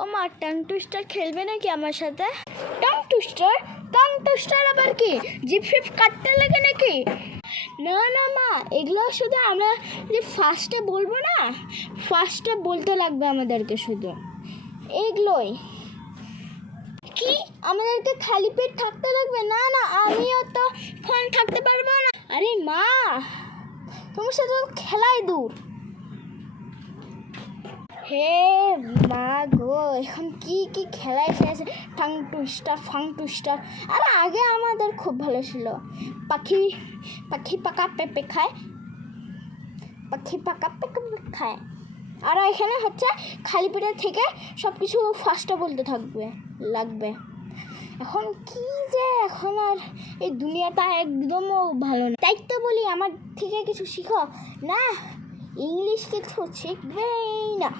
ও মা, tongue twister খেলবে নাকি আমার সাথে? Tongue twister? টাং টুইস্টার আবার কি? জিপ ফিপ কাটতে লাগে নাকি? না না মা, এগুলো শুধু আমরা যে ফার্স্টে বলবো না, ফার্স্টে বলতে লাগবে আমাদেরকে শুধু এগুলোই। কি আমাদেরকে খালি পেট থাকতে লাগবে? না না, আমিও তো ফোন থাকতে পারবো না। আরে মা, তোমার সাথে খেলাই দূর। হে মা গো, এখন কি কি খেলা এসেছে, টাং টুইস্টার ফাং টুইস্টার। আর আগে আমাদের খুব ভালো ছিল, পাখি পাখি পাকা পেঁপে খায়, পাখি পাকা পেঁপে খায়। আর এখানে হচ্ছে খালি পেটে থেকে সব কিছু ফার্স্টে বলতে লাগবে। এখন কি যে, এখন আর এই দুনিয়াটা একদমও ভালো না। তাই তো বলি আমার থেকে কিছু শিখো না, ইংলিশ কিছু শিখবেই না।